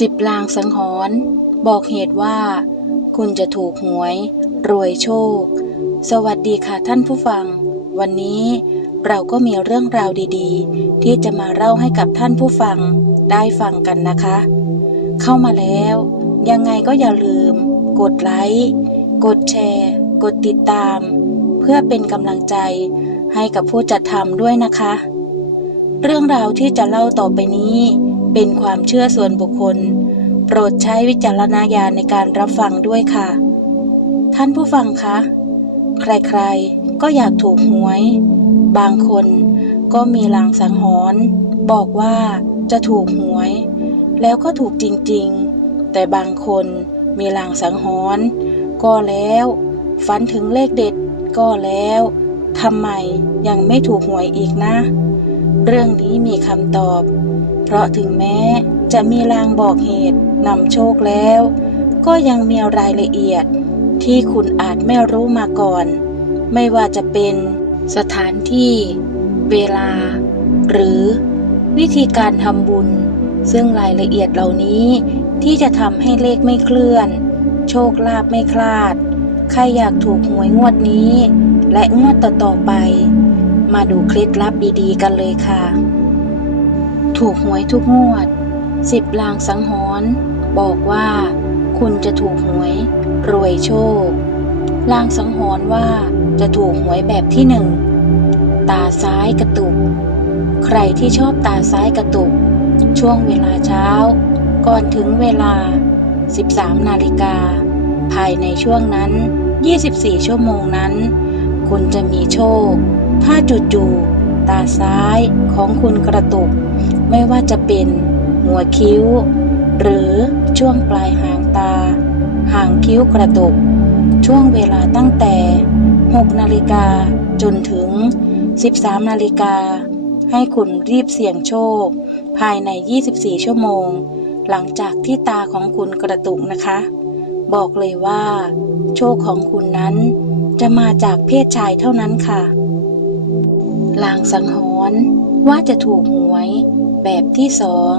สิบลางสังหรณ์บอกเหตุว่า คุณจะถูกหวย รวยโชค สวัสดีค่ะท่านผู้ฟัง วันนี้เราก็มีเรื่องราวดีๆ ที่จะมาเล่าให้กับท่านผู้ฟังได้ฟังกันนะคะ เข้ามาแล้ว ยังไงก็อย่าลืม กดไลค์กดแชร์ กดติดตาม เพื่อเป็นกำลังใจให้กับผู้จัดทำด้วยนะคะ เรื่องราวที่จะเล่าต่อไปนี้ เป็นความเชื่อส่วนบุคคล โปรดใช้วิจารณญาณในการรับฟังด้วยค่ะ ท่านผู้ฟังคะ ใครๆ ก็อยากถูกหวย บางคนก็มีลางสังหรณ์บอกว่าจะถูกหวย แล้วก็ถูกจริงๆ แต่บางคนมีลางสังหรณ์ก็แล้ว ฝันถึงเลขเด็ดก็แล้วทำไมยังไม่ถูกหวยอีกนะ เรื่องนี้มีคำตอบ เพราะถึงแม้จะมีลางบอกเหตุนำโชคแล้ว ก็ยังมีรายละเอียดที่คุณอาจไม่รู้มาก่อน ไม่ว่าจะเป็นสถานที่ เวลา หรือวิธีการทำบุญ ซึ่งรายละเอียดเหล่านี้ที่จะทำให้เลขไม่เคลื่อน โชคลาภไม่คลาด ใครอยากถูกหวยงวดนี้ และงวดต่อๆไป มาดูเคล็ดลับดีๆ กันเลยค่ะ ถูกหวยทุกงวด สิบลางสังหรณ์บอกว่า คุณจะถูกหวย รวยโชค ลางสังหรณ์ว่าจะถูกหวยแบบที่หนึ่งตาซ้ายกระตุก ใครที่ชอบตาซ้ายกระตุก ช่วงเวลาเช้า ก่อนถึงเวลา 13 นาฬิกา ภายในช่วงนั้น 24 ชั่วโมงนั้น คุณจะมีโชค ถ้าจู่ๆตาซ้ายของคุณกระตุก ไม่ว่าจะเป็นหัวคิ้ว หรือช่วงปลายหางตา หางคิ้วกระตุก ช่วงเวลาตั้งแต่ 6 นาฬิกาจนถึง 13 นาฬิกา ให้คุณรีบเสี่ยงโชค ภายใน 24 ชั่วโมง หลังจากที่ตาของคุณกระตุกนะคะ บอกเลยว่า โชคของคุณนั้น จะมาจากเพศชายเท่านั้นค่ะลางสังหรณ์ว่าจะถูกหวย แบบที่สอง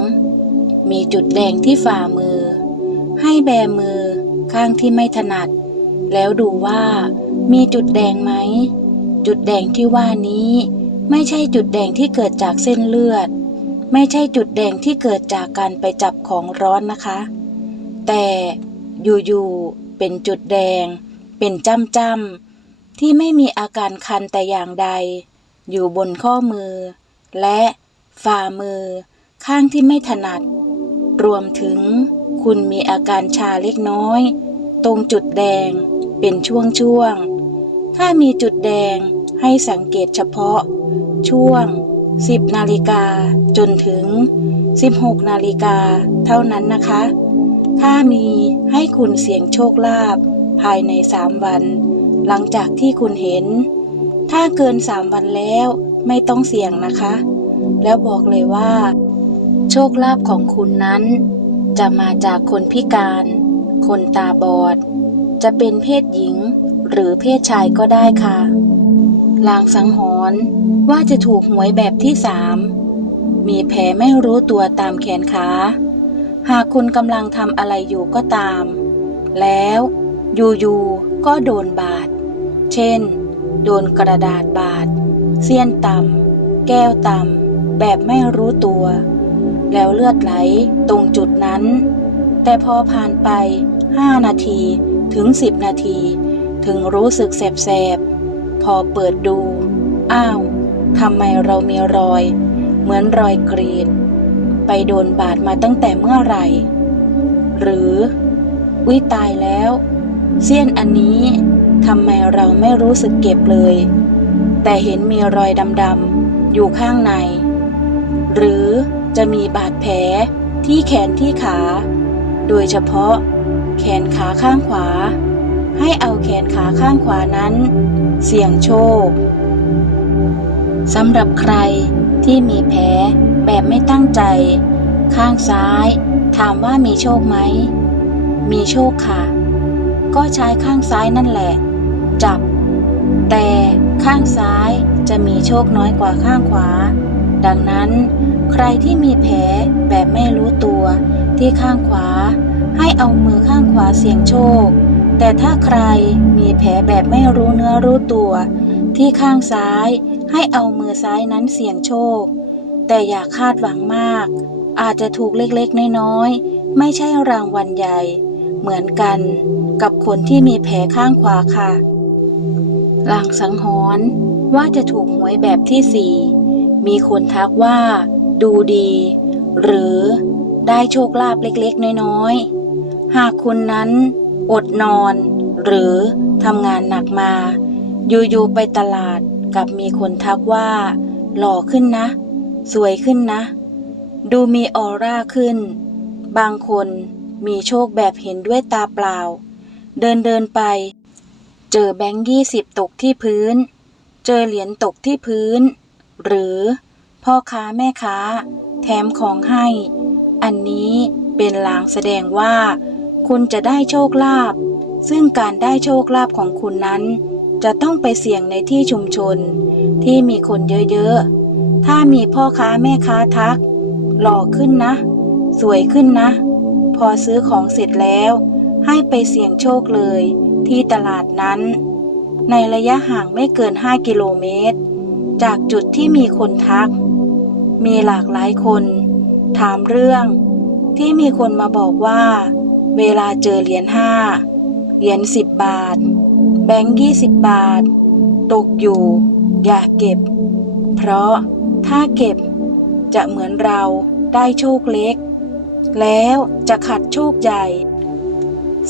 มีจุดแดงที่ฝ่ามือ ให้แบมือข้างที่ไม่ถนัด แล้วดูว่ามีจุดแดงไหม จุดแดงที่ว่านี้ ไม่ใช่จุดแดงที่เกิดจากเส้นเลือด ไม่ใช่จุดแดงที่เกิดจากการไปจับของร้อนนะคะ แต่อยู่ๆเป็นจุดแดง เป็นจ้ำๆที่ไม่มีอาการคันแต่อย่างใด อยู่บนข้อมือ และ ฝ่ามือ ข้างที่ไม่ถนัด รวมถึงคุณมีอาการชาเล็กน้อย ตรงจุดแดงเป็นช่วงๆ ถ้ามีจุดแดงให้สังเกตเฉพาะ ช่วง 10 นาฬิกาจนถึง 16 นาฬิกาเท่านั้นนะคะ ถ้ามีให้คุณเสี่ยงโชคลาภภายใน 3 วัน หลังจากที่คุณเห็น ถ้าเกิน 3 วันแล้วไม่ต้องเสี่ยงนะคะ แล้วบอกเลยว่า โชคลาภของคุณนั้น จะมาจากคนพิการ คนตาบอด จะเป็นเพศหญิงหรือเพศชายก็ได้ค่ะลางสังหรณ์ว่าจะถูกหวยแบบที่สามมีแผลไม่รู้ตัวตามแขนขา หากคุณกำลังทำอะไรอยู่ก็ตาม แล้วอยู่ๆก็โดนบาด เช่น โดนกระดาษบาด เสี้ยนต่ำแก้วต่ำ แบบไม่รู้ตัว แล้วเลือดไหลตรงจุดนั้น แต่พอผ่านไป 5 นาทีถึง 10 นาที ถึงรู้สึกแสบๆ พอเปิดดู อ้าวทำไมเรามีรอย เหมือนรอยกรีด ไปโดนบาดมาตั้งแต่เมื่อไหร่ หรือวิตายแล้ว เสี้ยนอันนี้ทำไมเราไม่รู้สึกเก็บเลย แต่เห็นมีรอยดำๆอยู่ข้างใน หรือจะมีบาดแผลที่แขนที่ขา โดยเฉพาะ แขนขาข้างขวา ให้เอาแขนขาข้างขวานั้น เสี่ยงโชคสำหรับใครที่มีแผลแบบไม่ตั้งใจ ข้างซ้าย ถามว่ามีโชคไหม มีโชคค่ะ ก็ใช้ข้างซ้ายนั่นแหละ จับ แต่ข้างซ้ายจะมีโชคน้อยกว่าข้างขวา ดังนั้น ใครที่มีแผลแบบไม่รู้ตัวที่ข้างขวา ให้เอามือข้างขวาเสี่ยงโชค แต่ถ้าใครมีแผลแบบไม่รู้เนื้อรู้ตัว ที่ข้างซ้ายให้เอามือซ้ายนั้นเสี่ยงโชค แต่อย่าคาดหวังมาก อาจจะถูกเล็กๆ น้อยๆ ไม่ใช่รางวัลใหญ่ เหมือนกันกับคนที่มีแผลข้างขวาค่ะลางสังหรณ์ว่าจะถูกหวยแบบที่สี่ มีคนทักว่า ดูดี หรือได้โชคลาภเล็กๆ น้อยๆ หากคุณนั้นอดนอน หรือทำงานหนักมา อยู่ๆไปตลาดกับมีคนทักว่า หล่อขึ้นนะ สวยขึ้นนะ ดูมีออร่าขึ้น บางคนมีโชคแบบเห็นด้วยตาเปล่า เดินเดินไป เจอแบงค์ยี่สิบตกที่พื้น เจอเหรียญตกที่พื้น หรือพ่อค้าแม่ค้า แถมของให้ อันนี้เป็นลางแสดงว่า คุณจะได้โชคลาภซึ่งการได้โชคลาภของคุณนั้น จะต้องไปเสี่ยงในที่ชุมชน ที่มีคนเยอะๆ ถ้ามีพ่อค้าแม่ค้าทัก หล่อขึ้นนะ สวยขึ้นนะ พอซื้อของเสร็จแล้ว ให้ไปเสี่ยงโชคเลย ที่ตลาดนั้น ในระยะห่างไม่เกิน 5 กิโลเมตร จากจุดที่มีคนทัก มีหลากหลายคน ถามเรื่อง ที่มีคนมาบอกว่า เวลาเจอเหรียญห้าเหรียญสิบบาท แบงค์ยี่สิบบาท ตกอยู่ อย่าเก็บ เพราะถ้าเก็บ จะเหมือนเราได้โชคเล็ก แล้วจะขัดโชคใหญ่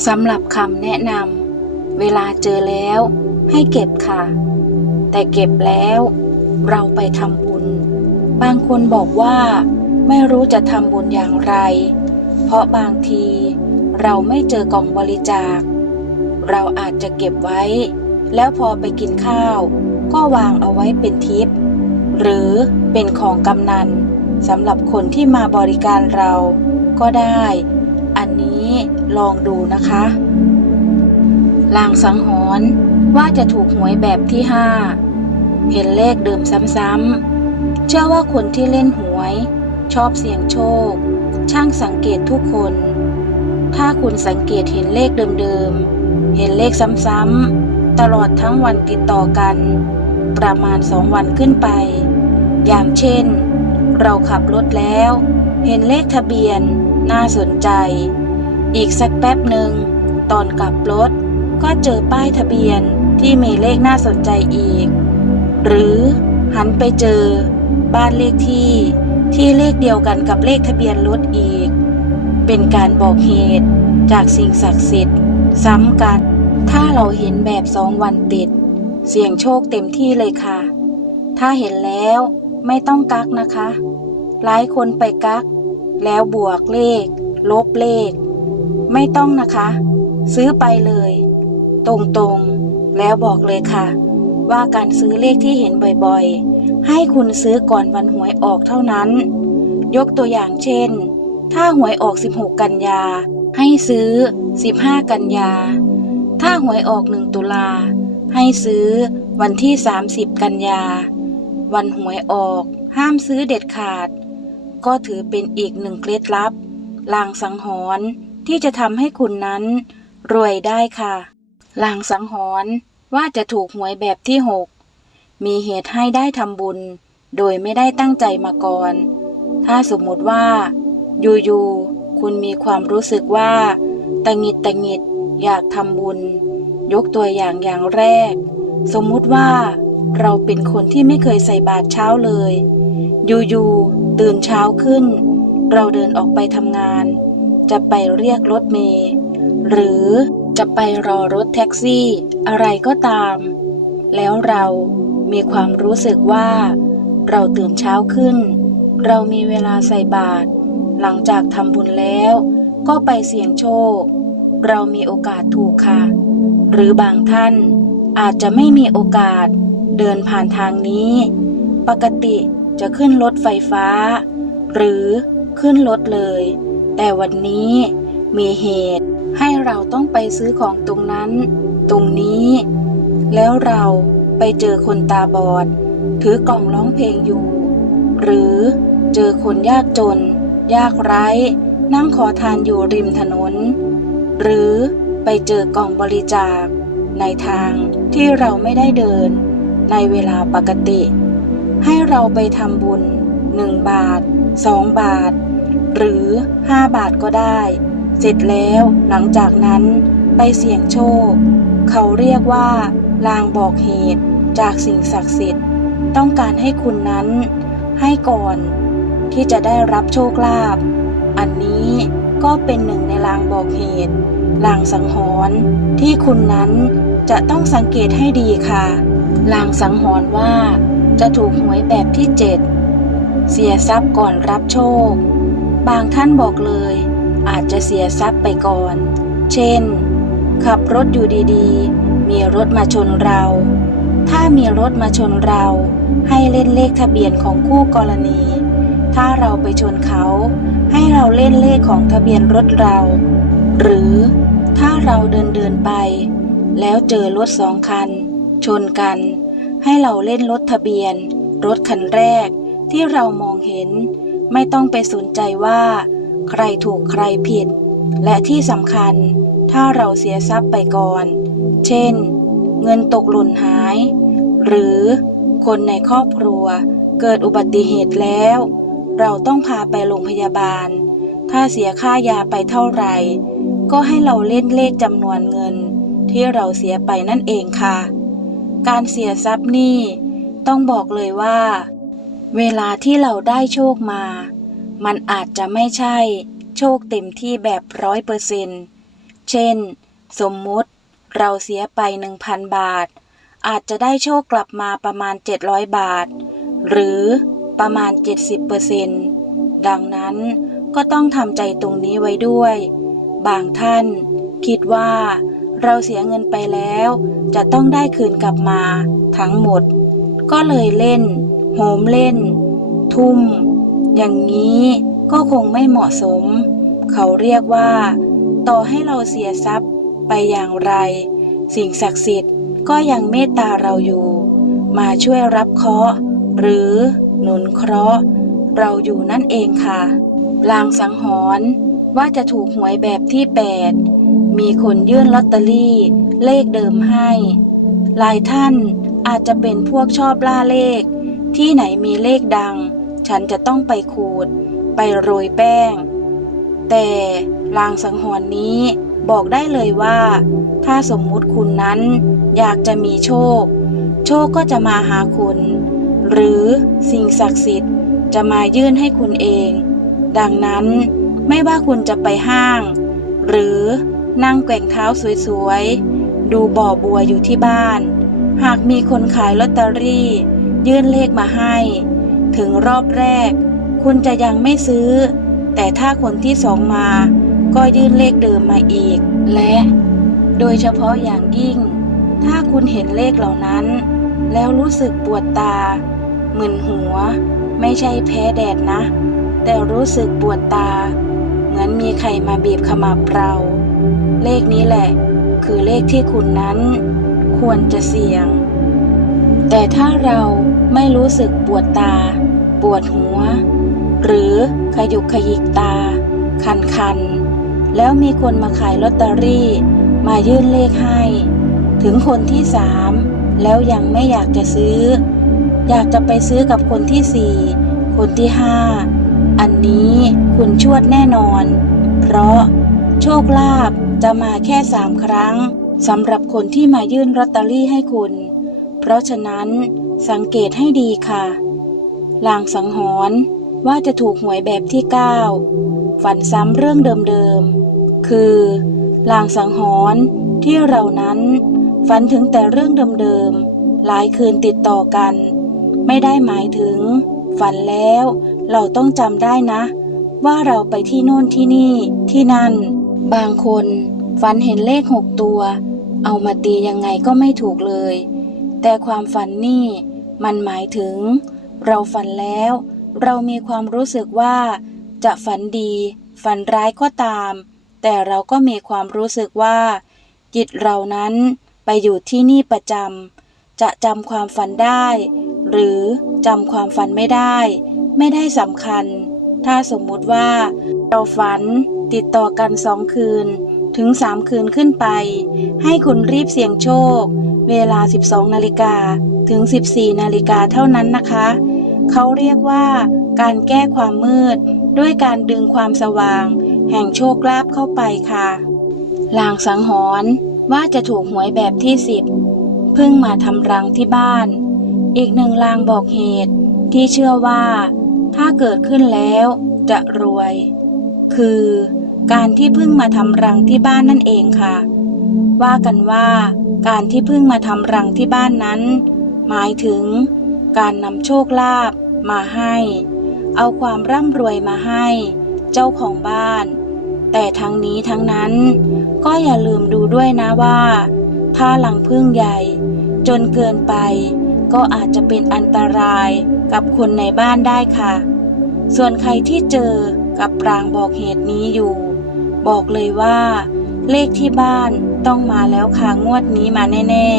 สำหรับคำแนะนำเวลาเจอแล้วให้เก็บค่ะ แต่เก็บแล้ว เราไปทำบุญ บางคนบอกว่าไม่รู้จะทำบุญอย่างไร เพราะบางทีเราไม่เจอกล่องบริจาค เราอาจจะเก็บไว้ แล้วพอไปกินข้าว ก็วางเอาไว้เป็นทิป หรือเป็นของกำนันสำหรับคนที่มาบริการเราก็ได้ อันนี้ลองดูนะคะลางสังหรณ์ว่าจะถูกหวยแบบที่ห้า เห็นเลขเดิมซ้ำๆ เชื่อว่าคนที่เล่นหวย ชอบเสี่ยงโชค ช่างสังเกตทุกคน ถ้าคุณสังเกตเห็นเลขเดิมๆ เห็นเลขซ้ำๆ ตลอดทั้งวันติดต่อกัน ประมาณสองวันขึ้นไป อย่างเช่น เราขับรถแล้ว เห็นเลขทะเบียน น่าสนใจ อีกสักแป๊บหนึ่ง ตอนกลับรถ ก็เจอป้ายทะเบียนที่มีเลขน่าสนใจอีก หรือหันไปเจอบ้านเลขที่ที่เลขเดียวกันกับเลขทะเบียนรถอีก เป็นการบอกเหตุจากสิ่งศักดิ์สิทธิ์ ซ้ำกัน ถ้าเราเห็นแบบสองวันติด เสี่ยงโชคเต็มที่เลยค่ะ ถ้าเห็นแล้วไม่ต้องกักนะคะ หลายคนไปกัก แล้วบวกเลข ลบเลข ไม่ต้องนะคะ ซื้อไปเลย ตรงๆ แล้วบอกเลยค่ะ ว่าการซื้อเลขที่เห็นบ่อยๆ ให้คุณซื้อก่อนวันหวยออกเท่านั้น ยกตัวอย่างเช่น ถ้าหวยออก 16 กันยา ให้ซื้อ 15 กันยา ถ้าหวยออก 1 ตุลา ให้ซื้อวันที่ 30 กันยา วันหวยออก ห้ามซื้อเด็ดขาด ก็ถือเป็นอีกหนึ่งเคล็ดลับ ลางสังหรณ์ที่จะทำให้คุณนั้น รวยได้ค่ะ ลางสังหรณ์ ว่าจะถูกหวยแบบที่หกมีเหตุให้ได้ทำบุญ โดยไม่ได้ตั้งใจมาก่อน ถ้าสมมติว่า อยู่ๆคุณมีความรู้สึกว่าตังหิดตังหิดอยากทำบุญ ยกตัวอย่างอย่างแรก สมมุติว่า เราเป็นคนที่ไม่เคยใส่บาตรเช้าเลย อยู่ๆตื่นเช้าขึ้น เราเดินออกไปทำงาน จะไปเรียกรถเมล์หรือ จะไปรอรถแท็กซี่ อะไรก็ตาม แล้วเรามีความรู้สึกว่า เราตื่นเช้าขึ้น เรามีเวลาใส่บาตรหลังจากทำบุญแล้ว ก็ไปเสี่ยงโชค เรามีโอกาสถูกค่ะ หรือบางท่านอาจจะไม่มีโอกาสเดินผ่านทางนี้ ปกติจะขึ้นรถไฟฟ้า หรือขึ้นรถเลย แต่วันนี้มีเหตุ ให้เราต้องไปซื้อของตรงนั้น ตรงนี้ แล้วเราไปเจอคนตาบอด ถือกล่องร้องเพลงอยู่ หรือเจอคนยากจน ยากไร้ นั่งขอทานอยู่ริมถนน หรือไปเจอกล่องบริจาค ในทางที่เราไม่ได้เดิน ในเวลาปกติ ให้เราไปทำบุญ1บาท2บาท หรือ5บาทก็ได้ เสร็จแล้วหลังจากนั้นไปเสี่ยงโชค เขาเรียกว่า ลางบอกเหตุจากสิ่งศักดิ์สิทธิ์ ต้องการให้คุณนั้น ให้ก่อนที่จะได้รับโชคลาภอันนี้ก็เป็นหนึ่งในลางบอกเหตุลางสังหรณ์ที่คุณนั้นจะต้องสังเกตให้ดีค่ะ ลางสังหรณ์ว่า จะถูกหวยแบบที่เจ็ดเสียทรัพย์ก่อนรับโชค บางท่านบอกเลย อาจจะเสียทรัพย์ไปก่อน เช่น ขับรถอยู่ดีๆ มีรถมาชนเรา ถ้ามีรถมาชนเรา ให้เล่นเลขทะเบียนของคู่กรณี ถ้าเราไปชนเขา ให้เราเล่นเลขของทะเบียนรถเรา หรือถ้าเราเดินเดินไป แล้วเจอรถสองคัน ชนกัน ให้เราเล่นรถทะเบียน รถคันแรกที่เรามองเห็น ไม่ต้องไปสนใจว่า ใครถูกใครผิด และที่สำคัญ ถ้าเราเสียทรัพย์ไปก่อน เช่น เงินตกหล่นหาย หรือคนในครอบครัวเกิดอุบัติเหตุแล้ว เราต้องพาไปโรงพยาบาล ถ้าเสียค่ายาไปเท่าไหร่ ก็ให้เราเล่นเลขจำนวนเงิน ที่เราเสียไปนั่นเองค่ะ การเสียทรัพย์นี่ ต้องบอกเลยว่า เวลาที่เราได้โชคมา มันอาจจะไม่ใช่โชคเต็มที่แบบร้อยเปอร์เซนต์เช่น สมมุติเราเสียไป 1,000 บาท อาจจะได้โชคกลับมาประมาณ 700 บาท หรือประมาณ 70%ดังนั้นก็ต้องทำใจตรงนี้ไว้ด้วย บางท่าน คิดว่า เราเสียเงินไปแล้ว จะต้องได้คืนกลับมา ทั้งหมด ก็เลยเล่น โหมเล่น ทุ่ม อย่างนี้ก็คงไม่เหมาะสม เขาเรียกว่า ต่อให้เราเสียทรัพย์ไปอย่างไร สิ่งศักดิ์สิทธิ์ก็ยังเมตตาเราอยู่ มาช่วยรับเคราะห์หรือหนุนเคราะห์เราอยู่นั่นเองค่ะ ลางสังหรณ์ว่าจะถูกหวยแบบที่ 8 มีคนยื่นลอตเตอรี่ เลขเดิมให้หลายท่านอาจจะเป็นพวกชอบล่าเลข ที่ไหนมีเลขดัง ฉันจะต้องไปขูด ไปโรยแป้ง แต่ลางสังหรณ์นี้บอกได้เลยว่า ถ้าสมมุติคุณนั้นอยากจะมีโชค โชคก็จะมาหาคุณ หรือสิ่งศักดิ์สิทธิ์จะมายื่นให้คุณเอง ดังนั้นไม่ว่าคุณจะไปห้าง หรือนั่งแกว่งเท้าสวยๆ ดูบ่อบัวอยู่ที่บ้าน หากมีคนขายลอตเตอรี่ ยื่นเลขมาให้ ถึงรอบแรก คุณจะยังไม่ซื้อ แต่ถ้าคนที่สองมา ก็ยื่นเลขเดิมมาอีก และ โดยเฉพาะอย่างยิ่ง ถ้าคุณเห็นเลขเหล่านั้น แล้วรู้สึกปวดตามึนหัว ไม่ใช่แพ้แดดนะ แต่รู้สึกปวดตา เหมือนมีใครมาบีบขมับเรา เลขนี้แหละ คือเลขที่คุณนั้น ควรจะเสี่ยง แต่ถ้าเราไม่รู้สึกปวดตา ปวดหัว หรือขยุกขยิกตา คันคันๆแล้วมีคนมาขายลอตเตอรี่ มายื่นเลขให้ ถึงคนที่สามแล้วยังไม่อยากจะซื้อ อยากจะไปซื้อกับคนที่สี่คนที่ห้าอันนี้คุณชวดแน่นอน เพราะโชคลาภจะมาแค่สามครั้งสำหรับคนที่มายื่นลอตเตอรี่ให้คุณ เพราะฉะนั้นสังเกตให้ดีค่ะ ลางสังหรณ์ว่าจะถูกหวยแบบที่ 9 ฝันซ้ำเรื่องเดิมๆ คือ ลางสังหรณ์ที่เรานั้นฝันถึงแต่เรื่องเดิมๆ หลายคืนติดต่อกัน ไม่ได้หมายถึง ฝันแล้วเราต้องจำได้นะ ว่าเราไปที่โน่นที่นี่ที่นั่น บางคนฝันเห็นเลขหกตัว เอามาตียังไงก็ไม่ถูกเลย แต่ความฝันนี่มันหมายถึง เราฝันแล้ว เรามีความรู้สึกว่า จะฝันดี ฝันร้ายก็ตาม แต่เราก็มีความรู้สึกว่า จิตเรานั้นไปอยู่ที่นี่ประจำจะจำความฝันได้ หรือจำความฝันไม่ได้ ไม่ได้สำคัญ ถ้าสมมุติว่า เราฝันติดต่อกันสองคืน ถึง 3 คืนขึ้นไป ให้คุณรีบเสี่ยงโชค เวลา 12 นาฬิกาถึง 14 นาฬิกาเท่านั้นนะคะ เขาเรียกว่าการแก้ความมืด ด้วยการดึงความสว่าง แห่งโชคลาภเข้าไปค่ะลางสังหรณ์ว่าจะถูกหวยแบบที่ 10 เพิ่งมาทำรังที่บ้าน อีกหนึ่งลางบอกเหตุที่เชื่อว่า ถ้าเกิดขึ้นแล้วจะรวย คือ การที่เพิ่งมาทำรังที่บ้านนั่นเองค่ะ ว่ากันว่า การที่เพิ่งมาทำรังที่บ้านนั้น หมายถึง การนำโชคลาภมาให้ เอาความร่ำรวยมาให้ เจ้าของบ้าน แต่ทั้งนี้ทั้งนั้น ก็อย่าลืมดูด้วยนะว่า ถ้าหลังพึ่งใหญ่ จนเกินไป ก็อาจจะเป็นอันตรายกับคนในบ้านได้ค่ะ ส่วนใครที่เจอ กับปรางบอกเหตุนี้อยู่ บอกเลยว่า เลขที่บ้านต้องมาแล้วค่ะงวดนี้มาแน่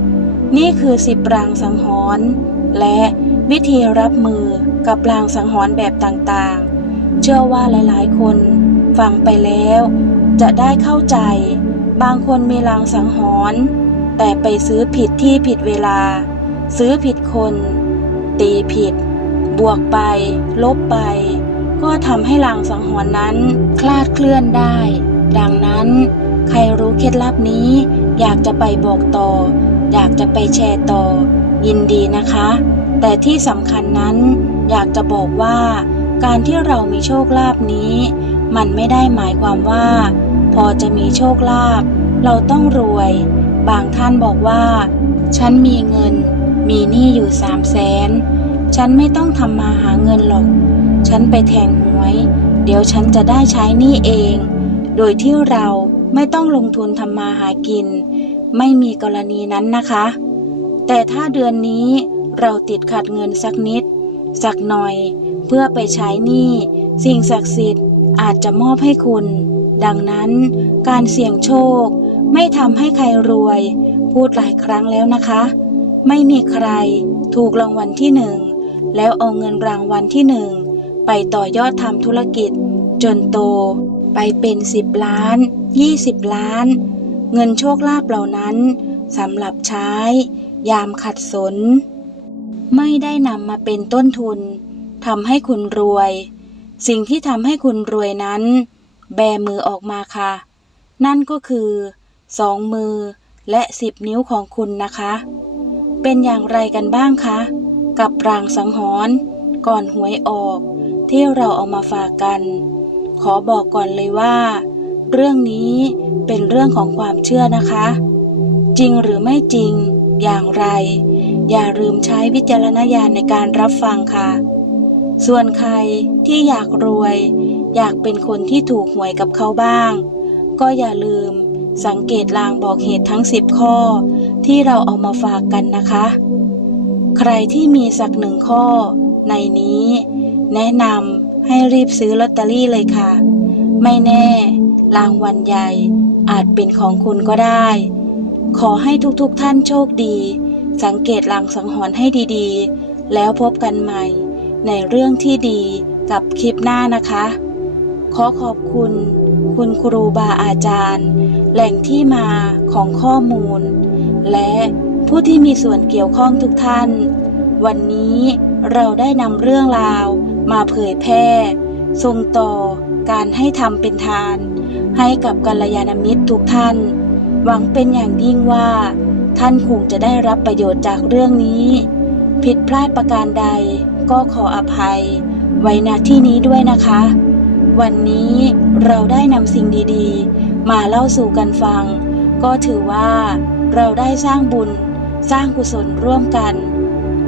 ๆ นี่คือสิบปรางสังหรณ์และวิธีรับมือกับปรางสังหรณ์แบบต่างๆ เชื่อว่าหลายๆ คนฟังไปแล้ว จะได้เข้าใจ บางคนมีลางสังหรณ์แต่ไปซื้อผิดที่ผิดเวลา ซื้อผิดคน ตีผิด บวกไป ลบไป ก็ทำให้ลางสังหรณ์นั้น คลาดเคลื่อนได้ ดังนั้น ใครรู้เคล็ดลับนี้ อยากจะไปบอกต่อ อยากจะไปแชร์ต่อ ยินดีนะคะ แต่ที่สำคัญนั้น อยากจะบอกว่า การที่เรามีโชคลาภนี้ มันไม่ได้หมายความว่า พอจะมีโชคลาภเราต้องรวย บางท่านบอกว่า ฉันมีเงิน มีหนี้อยู่สามแสนฉันไม่ต้องทำมาหาเงินหรอก ฉันไปแทงหวย เดี๋ยวฉันจะได้ใช้หนี้เอง โดยที่เราไม่ต้องลงทุนทำมาหากิน ไม่มีกรณีนั้นนะคะ แต่ถ้าเดือนนี้เราติดขัดเงินสักนิด สักหน่อย เพื่อไปใช้หนี้สิ่งศักดิ์สิทธิ์อาจจะมอบให้คุณ ดังนั้นการเสี่ยงโชค ไม่ทำให้ใครรวย พูดหลายครั้งแล้วนะคะ ไม่มีใครถูกรางวัลที่หนึ่งแล้วเอาเงินรางวัลที่หนึ่ง ไปต่อยอดทำธุรกิจ จนโต ไปเป็น 10 ล้าน 20 ล้าน เงินโชคลาภเหล่านั้นสำหรับใช้ ยามขัดสน ไม่ได้นำมาเป็นต้นทุนทำให้คุณรวย สิ่งที่ทำให้คุณรวยนั้น แบมือออกมาค่ะ นั่นก็คือสองมือและสิบนิ้วของคุณนะคะ เป็นอย่างไรกันบ้างคะ กับรางสังหรณ์ ก่อนหวยออก ที่เราเอามาฝากกัน ขอบอกก่อนเลยว่า เรื่องนี้เป็นเรื่องของความเชื่อนะคะ จริงหรือไม่จริง อย่างไร อย่าลืมใช้วิจารณญาณในการรับฟังค่ะ ส่วนใครที่อยากรวย อยากเป็นคนที่ถูกหวยกับเขาบ้าง ก็อย่าลืมสังเกตลางบอกเหตุทั้ง 10 ข้อ ที่เราเอามาฝากกันนะคะ ใครที่มีสักหนึ่งข้อ ในนี้ แนะนำให้รีบซื้อลอตเตอรี่เลยค่ะ ไม่แน่ รางวัลใหญ่อาจเป็นของคุณก็ได้ ขอให้ทุกๆทท่านโชคดี สังเกตลางสังหรณ์ให้ดีๆ แล้วพบกันใหม่ ในเรื่องที่ดีกับคลิปหน้านะคะ ขอขอบคุณ คุณครูบาอาจารย์ แหล่งที่มาของข้อมูล และผู้ที่มีส่วนเกี่ยวข้องทุกท่าน วันนี้ เราได้นำเรื่องราวมาเผยแพร่ส่งต่อการให้ทำเป็นทาน ให้กับกัลยาณมิตรทุกท่าน หวังเป็นอย่างยิ่งว่า ท่านคงจะได้รับประโยชน์จากเรื่องนี้ ผิดพลาดประการใดก็ขออภัย ไว้ณที่นี้ด้วยนะคะ วันนี้เราได้นำสิ่งดีๆ มาเล่าสู่กันฟัง ก็ถือว่าเราได้สร้างบุญสร้างกุศลร่วมกัน